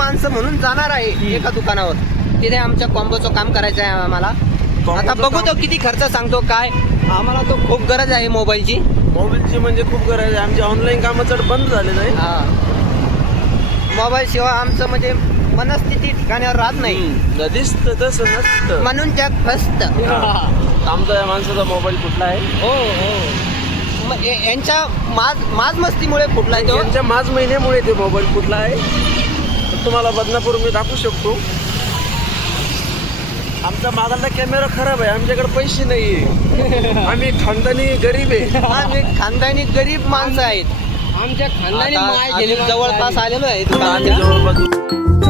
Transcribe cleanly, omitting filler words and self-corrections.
माणसं म्हणून जाणार आहे एका दुकानावर, तिथे आमच्या कॉम्बोचं काम करायचं आहे आम्हाला. आता बघू तो किती खर्च सांगतो काय. आम्हाला तो खूप गरज आहे मोबाईलची म्हणजे खूप गरज आहे. आमचे ऑनलाईन कामं चढ बंद झाले नाही. मोबाईल शिवाय आमचं म्हणजे मनस्थिती ठिकाणावर राहत नाही. दिसतं तसं नसतं म्हणून त्या फसत. आमचा या माणसाचा मोबाईल कुठला आहे? यांच्या माज मस्तीमुळे फुटलाय तो. यांच्या मार्च महिन्यामुळे ते मोबाईल कुठला आहे तर तुम्हाला बदनापूर मी दाखवू शकतो. आमचा मागाला कॅमेरा खराब आहे, आमच्याकडे पैसे नाहीये. आम्ही खानदानी गरीब आहे. आम्ही खानदानी गरीब माणसं आहेत. आमच्या खानदानी आता माय आम्ही गेले जवळपास आलेलो आहे आम्ही दुकानाच्या. जवळपास